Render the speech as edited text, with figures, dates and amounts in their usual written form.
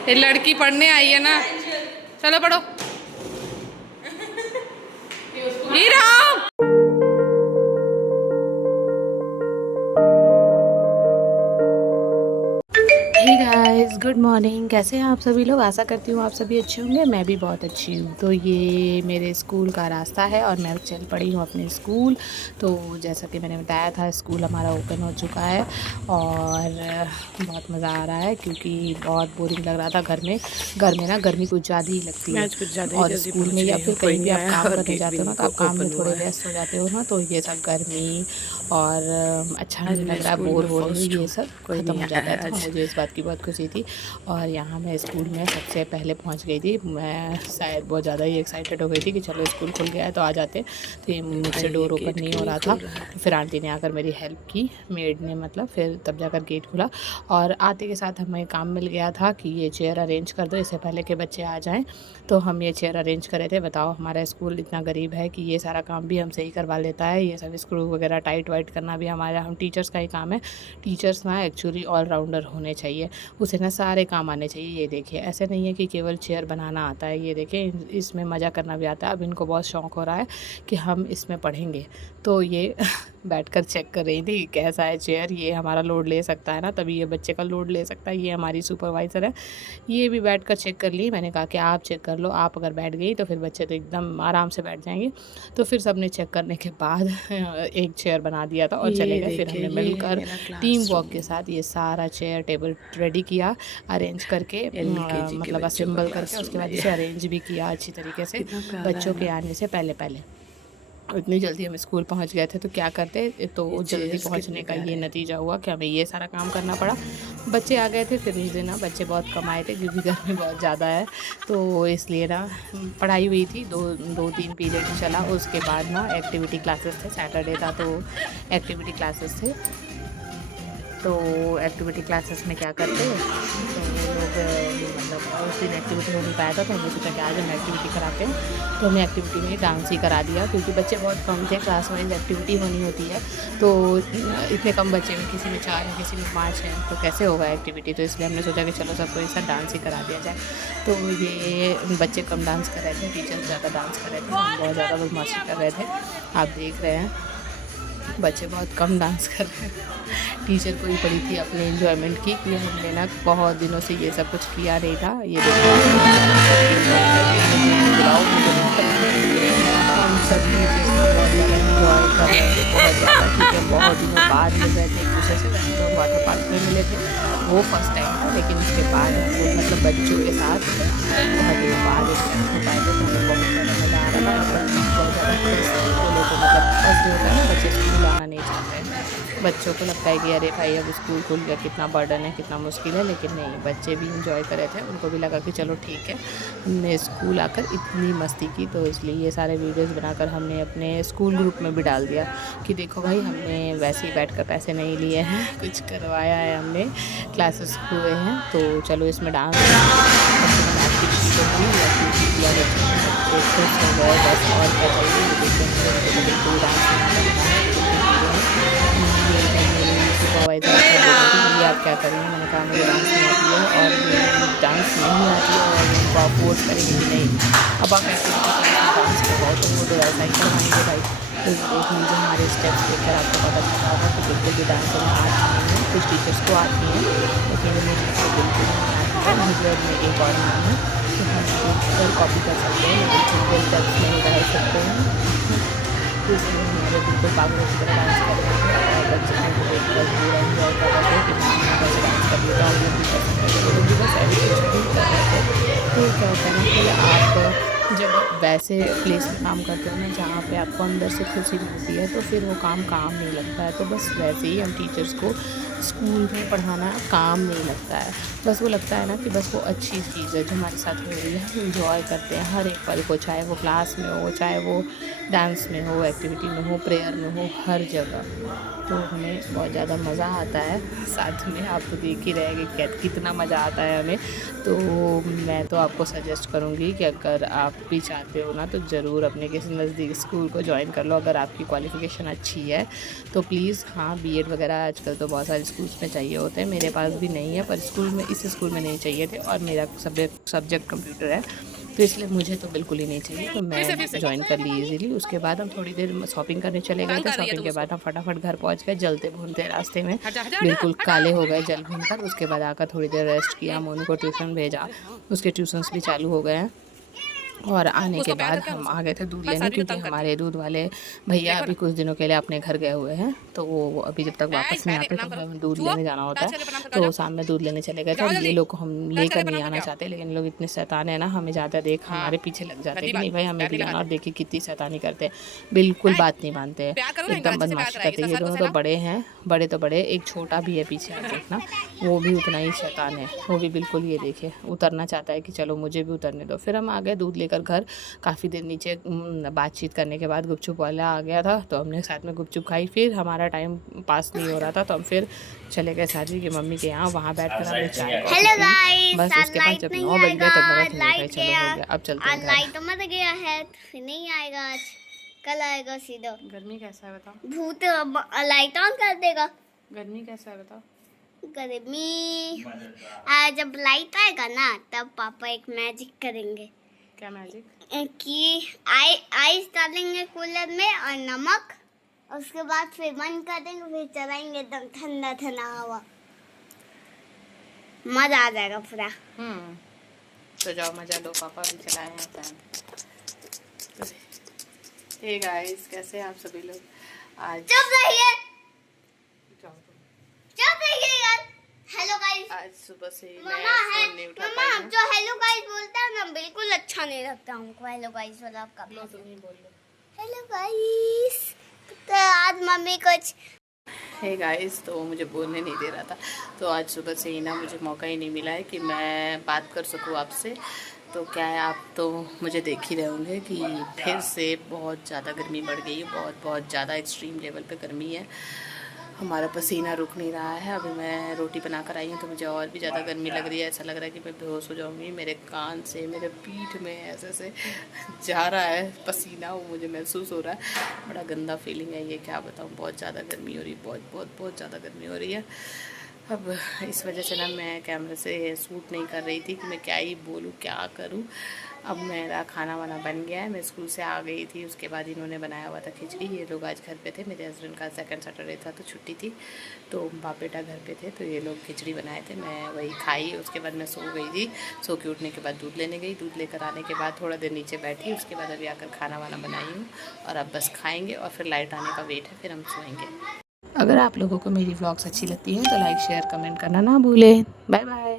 ये लड़की पढ़ने आई है ना, चलो पढ़ो। हीरा गाइस, गुड मॉर्निंग। कैसे हैं आप सभी लोग? आशा करती हूँ आप सभी अच्छे होंगे। मैं भी बहुत अच्छी हूँ। तो ये मेरे स्कूल का रास्ता है और मैं चल पड़ी हूँ अपने स्कूल। तो जैसा कि मैंने बताया था, स्कूल हमारा ओपन हो चुका है और बहुत मज़ा आ रहा है क्योंकि बहुत बोरिंग लग रहा था घर में। ना गर्मी कुछ ज़्यादा ही लगती है। कुछ ज़्यादा ही और जल्दी स्कूल पहुंच में या गई फिर हूँ, कोई कहीं भी नहीं आप आया काम और करने गेट भी जाते हो ना, तो नहीं आप काम में ओपन थोड़े हुआ है। व्यस्त हो जाते हो ना, तो ये सब गर्मी और अच्छा आज नहीं मैं लग रहा है, स्कूल बोर में हो रही हूँ, फर्स्ट ये हूँ, सब कोई ख़त्म नहीं हो आया जाता है। है तो आज। मुझे इस बात की बहुत खुशी थी। और यहाँ मैं स्कूल में सबसे पहले पहुँच गई थी। मैं शायद बहुत ज़्यादा ही एक्साइटेड हो गई थी कि चलो स्कूल खुल गया है तो आ जाते। तो ये मुझसे भाई ये डोर ओपन गेट नहीं क्यों हो नहीं रहा था, खुल रहा है? तो फिर आंटी ने आकर मेरी हेल्प की, मेड ने मतलब, फिर तब जाकर गेट खुला। और आते के साथ हमें काम मिल गया था कि ये चेयर अरेंज कर दो इससे पहले कि बच्चे आ जाएँ। तो हम ये चेयर अरेंज करे थे। बताओ, हमारा स्कूल इतना गरीब है कि ये सारा काम भी हमसे ही करवा लेता है। ये सब स्क्रू वगैरह टाइट वाइट करना भी हम टीचर्स का ही काम है। टीचर्स ना एक्चुअली ऑलराउंडर होने चाहिए, उसे ना सारे काम आने चाहिए। ये देखिए, ऐसे नहीं है कि केवल चेयर बनाना आता है। ये देखिए, इसमें मज़ा करना भी आता है। अब इनको बहुत शौक़ हो रहा है कि हम इसमें पढ़ेंगे, तो ये बैठकर चेक कर रही थी कैसा है चेयर, ये हमारा लोड ले सकता है ना, तभी ये बच्चे का लोड ले सकता है। ये हमारी सुपरवाइज़र है, ये भी बैठकर चेक कर ली। मैंने कहा कि आप चेक कर लो, आप अगर बैठ गई तो फिर बच्चे तो एकदम आराम से बैठ जाएंगे। तो फिर सबने चेक करने के बाद एक चेयर बना दिया था और चले ये गए। फिर देखिए, हमने ये है मिलकर मेरा टीम क्लासरूम। वर्क के साथ ये सारा चेयर टेबल रेडी किया, अरेंज करके एलकेजी के मतलब बच्चों का असेंबल करके, उसके क्लासरूम बाद है ये। इसे अरेंज भी किया अच्छी तरीके से कितना प्यारा बच्चों है के ना। आने से पहले पहले। इतनी जल्दी हम स्कूल पहुंच गए थे तो क्या करते, तो ये जल्दी चेयर्स पहुंचने कितने का ये प्यारे हैं। नतीजा हुआ कि हमें ये सारा काम करना पड़ा। बच्चे आ गए थे, फिर उस दिन ना बच्चे बहुत कम आए थे क्योंकि गर्मी बहुत ज़्यादा है, तो इसलिए ना पढ़ाई हुई थी। दो तीन पीरियड चला, उसके बाद ना एक्टिविटी क्लासेस थे। सैटरडे था तो एक्टिविटी क्लासेस थे। तो एक्टिविटी क्लासेस में क्या करते, तो वो लोग मतलब उस दिन एक्टिविटी हो नहीं पाया था, तो हमने सोचा कि आज हम एक्टिविटी कराते हैं। तो हमने एक्टिविटी में डांस ही करा दिया क्योंकि बच्चे बहुत कम थे। क्लास वाइज एक्टिविटी होनी होती है, तो इतने कम बच्चे में, किसी में 4 हैं, किसी में 5 हैं, तो कैसे होगा एक्टिविटी। तो इसलिए हमने सोचा कि चलो सबको एक साथ डांस ही करा दिया जाए। तो ये बच्चे कम डांस कर रहे थे, टीचर्स ज़्यादा डांस कर रहे थे, हम बहुत ज़्यादा बदमाशी कर रहे थे। आप देख रहे हैं बच्चे बहुत कम डांस कर रहे हैं। टीचर पूरी पड़ी थी अपने एंजॉयमेंट की कि हमने ना बहुत दिनों से ये सब कुछ किया नहीं था। ये बुलाओ, हम सभी बहुत ज़्यादा इंजॉय कर रहे थे, बहुत ज़्यादा, क्योंकि बहुत दिनों बाद मिल रहे थे एक दूसरे से। वैसे तो वाटर पार्क में मिले थे, वो फर्स्ट टाइम था, लेकिन उसके बाद हम लोग मतलब बच्चों के साथ बहुत दिनों बाद एक साथ हो पाए थे, तो हमें बहुत ज़्यादा मज़ा आ रहा था। बच्चे बहुत ज़्यादा खुश थे। वो लोग को मतलब फर्स्ट डे होता है ना, बच्चे स्कूल आना नहीं चाहते हैं। बच्चों को लगता है कि अरे भाई अब स्कूल खुल गया, कितना बर्डन है, कितना मुश्किल है, लेकिन नहीं, बच्चे भी इंजॉय कर रहे थे। उनको भी लगा कि चलो ठीक है, हमने स्कूल आकर इतनी मस्ती की। तो इसलिए ये सारे वीडियोस बनाकर हमने अपने स्कूल ग्रुप में भी डाल दिया कि देखो भाई, हमने वैसे ही बैठकर पैसे नहीं लिए हैं, कुछ करवाया है हमने, क्लासेस हुए हैं। तो चलो इसमें डांस एक्टिविटी तो हुई, एक्टिविटी किया बच्चों ने, बच्चे खुश हो गए बस, और क्या चाहिए। ये देखिए, हमने बिल्कुल डांस नहीं करना है, ये इधर मेरी सुपरवाइज़र आकर बोल रही थी ये आप क्या कर रही हैं। मैंने कहा मुझे डांस नहीं आती है, और ये डांस नहीं आती है और उनको आप फोर्स करेंगे कि नहीं अब आप एक्टिविटी क्लास में डांस करवाओ, तो वो तो ऐसा ही करवाएंगे भाई। तो देख लीजिए, हमारे स्टेप्स देखकर आपको पता चला होगा कि बिल्कुल भी डांस हमें आती नहीं है। कुछ टीचर्स को आती हैं, लेकिन मुझे तो बिल्कुल नहीं आती है। मुझे और मेरी एक और मैम है, तो हम बिल्कुल कॉपी कर सकते हैं, लेकिन खुद के स्टेप्स नहीं डाल सकते हैं। तो इसलिए हमारे बिल्कुल पागलों की तरह डांस कर रहे थे, और बच्चे को देख कर पूरा एंजॉय कर रहे थे कि मैम कैसे डांस कर रही है, तो हम लोग भी कर सकते थे। वो लोग भी बस ऐसे कुछ भी कर रहे थे। तो क्या होता है ना कि आप जब वैसे प्लेस में काम करते हो ना, जहाँ पे आपको अंदर से खुशी मिलती है, तो फिर वो काम नहीं लगता है। तो बस वैसे ही हम टीचर्स को स्कूल में पढ़ाना काम नहीं लगता है। बस वो लगता है ना कि बस वो अच्छी चीज़ है जो हमारे साथ हो रही है, हम इंजॉय करते हैं हर एक पल को, चाहे वो क्लास में हो, चाहे वो डांस में हो, एक्टिविटी में हो, प्रेयर में हो, हर जगह। तो हमें बहुत ज़्यादा मज़ा आता है। साथ में आप तो देख ही रहेंगे कितना मज़ा आता है हमें। तो मैं तो आपको सजेस्ट करूँगी कि अगर आप भी चाहते चाहते हो ना तो ज़रूर अपने किसी नज़दीक स्कूल को ज्वाइन कर लो, अगर आपकी क्वालिफ़िकेशन अच्छी है तो प्लीज़। हाँ, बीएड वगैरह आजकल तो बहुत सारे स्कूल्स में चाहिए होते हैं, मेरे पास भी नहीं है, पर इस स्कूल में नहीं चाहिए थे, और मेरा सब्जेक्ट कंप्यूटर है, तो इसलिए मुझे तो बिल्कुल ही नहीं चाहिए, तो मैं ज्वाइन कर ली इजीली। उसके बाद हम थोड़ी देर शॉपिंग करने चले गए थे। शॉपिंग के बाद हम फटाफट घर पहुंच गए, जलते भूनते रास्ते में बिल्कुल काले हो गए जल भून कर। उसके बाद आकर थोड़ी देर रेस्ट किया, मोनू को ट्यूशन भेजा, उसके ट्यूशन्स भी चालू हो गए हैं। और आने के बाद हम आ गए थे दूध लेने, क्योंकि हमारे दूध वाले भैया अभी कुछ दिनों के लिए अपने घर गए हुए हैं, तो वो अभी जब तक वापस नहीं आते तो हमें दूध लेने जाना होता है। तो शाम में दूध लेने चले गए थे। ये लोग को हम लेकर नहीं आना चाहते, लेकिन लोग इतने शैतान है ना, हमें ज़्यादा देख हमारे पीछे लग जाते हैं कि नहीं भाई हमें भी लाना, और देखिए कितनी शैतानी करते हैं, बिल्कुल बात नहीं मानते हैं, एकदम बदमाशी करते हैं। ये दोनों तो बड़े हैं, बड़े तो बड़े, एक छोटा भी है पीछे, आप देखना, वो भी उतना ही शैतान है, वो भी बिल्कुल ये देखिए उतरना चाहता है कि चलो मुझे भी उतरने दो। फिर हम आ गए दूध लेकर घर। काफ़ी देर नीचे बातचीत करने के बाद गुपचुप वाला आ गया था, तो हमने साथ में गुपचुप खाई। फिर हमारा टाइम पास नहीं हो रहा था, तो हम फिर चले गए साजी की मम्मी के यहाँ, वहाँ बैठ कर हमने चाय कॉफी। बस उसके बाद जब 9 बज गए तब लगा कि नहीं भाई चलो हो गया, अब चलते हैं घर। लाइट मत गया है, फिर नहीं आएगा आज, कल आएगा सीधा। गर्मी कैसा है बताओ? भूत लाइट ऑन कर देगा। गर्मी कैसा है बताओ? गर्मी जब लाइट आएगा ना तब पापा एक मैजिक करेंगे। क्या मैजिक? कि आइस डालेंगे कूलर में और नमक, उसके बाद फिर बंद कर देंगे, फिर चलाएंगे एकदम ठंडा ठंडा हवा, मजा आ जाएगा पूरा। तो जाओ मजा लो, पापा भी चलाए हैं फैन। हे गाइस, कैसे हैं आप सभी लोग? आज चुप रहिए, चुप रहिए यार। हेलो गाइस, आज सुबह से मैं मम्मा है, फोन नहीं उठा मम्मा पाई हूं। जो हेलो गाइस बोलता है ना बिल्कुल अच्छा नहीं लगता हमको, हेलो गाइस वाला आपका। लो तुम ही बोल लो। हेलो गाइस, तो आज मम्मी कुछ हे गाइस, तो वो मुझे बोलने नहीं दे रहा था, तो आज सुबह से ही ना मुझे मौका ही नहीं मिला है कि मैं बात कर सकूं आपसे। तो क्या है, आप तो मुझे देख ही रहे होंगे कि फिर से बहुत ज़्यादा गर्मी बढ़ गई है, बहुत ज़्यादा एक्सट्रीम लेवल पे गर्मी है, हमारा पसीना रुक नहीं रहा है। अभी मैं रोटी बना कर आई हूँ तो मुझे और भी ज़्यादा गर्मी लग रही है, ऐसा लग रहा है कि मैं बेहोश हो जाऊँगी। मेरे कान से, मेरे पीठ में ऐसे जा रहा है पसीना, वो मुझे महसूस हो रहा है, बड़ा गंदा फीलिंग है ये, क्या बताऊँ। बहुत ज़्यादा गर्मी हो रही है, बहुत ज़्यादा गर्मी हो रही है। अब इस वजह से ना मैं कैमरे से शूट नहीं कर रही थी कि मैं क्या ही बोलूँ, क्या करूँ। अब मेरा खाना वाना बन गया है, मैं स्कूल से आ गई थी, उसके बाद इन्होंने बनाया हुआ था खिचड़ी। ये लोग आज घर पे थे, मेरे हस्बैंड का सेकंड सैटरडे था तो छुट्टी थी, तो बाप बेटा घर पे थे, तो ये लोग खिचड़ी बनाए थे, मैं वही खाई। उसके बाद मैं सो गई थी, सो के उठने के बाद दूध लेने गई, दूध लेकर आने के बाद थोड़ा देर नीचे बैठी, उसके बाद अभी आकर खाना वाना बनाई हूँ, और अब बस खाएँगे और फिर लाइट आने का वेट है, फिर हम सोएंगे। अगर आप लोगों को मेरी व्लॉग्स अच्छी लगती हैं तो लाइक शेयर कमेंट करना ना भूलें। Bye bye.